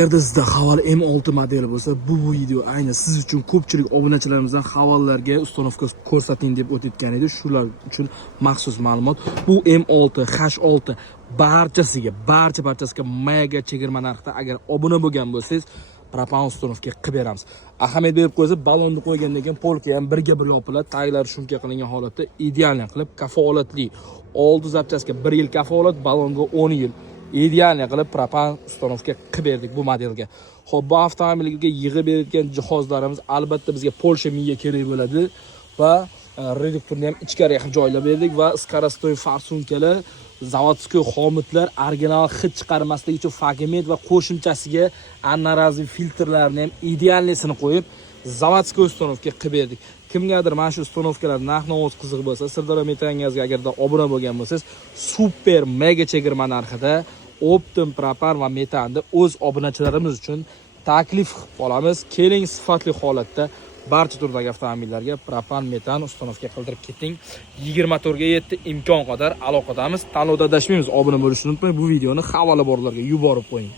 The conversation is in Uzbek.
Agar sizda Haval M6 modeli bo'lsa, bu video aynan siz uchun ko'pchilik obunachilarimizdan havollarga ustanovka ko'rsating deb o'tayotgan edi. Shular uchun maxsus ma'lumot. Bu M6, H6 barchasiga mega chegirma narxda agar obuna bo'lgan bo'lsangiz, propan ustanovka qilib beramiz. Ahamiyat berib qo'ysa, balonni qo'ygandan keyin polka ham birga bir yopiladi. Taglar shumka qilingan holatda ideal qilib kafolatli. Oldi zapchaska 1 yil kafolat, balonga 10 yil. Ideal qilib propan ustanovka qilib berdik bu modelga. Xo'p, bu avtomobilga yig'ib berayotgan jihozlarimiz albatta bizga Polsha miya kerak bo'ladi va reduktorni ham ichkariga ham joylab berdik va skorostoy farsunkalar, zavodskiy xomutlar, original hid chiqarmaslik uchun fagemet va qo'shimchasiga annarazli filtrlarni ham idealnisini qo'yib zavodskiy ustanovka qilib berdik. Kimgadir mana shu ustanovkalar narx-navoz qiziq bo'lsa, Sirdaryo Metangazga agarda obuna bo'lgan bo'lsangiz, super mega chegirma narxida Optim propan va metanni o'z obunachilarimiz uchun taklif qilib olamiz. Keling, sifatli holatda barcha turdagi avtomobillarga propan metan ustanovka qildirib keting. 24 ga 7 imkon qadar aloqadamiz. Tanlovda adashmaymiz. Obuna bo'lishni unutmang. Bu videoni havola borlarga yuborib qo'ying.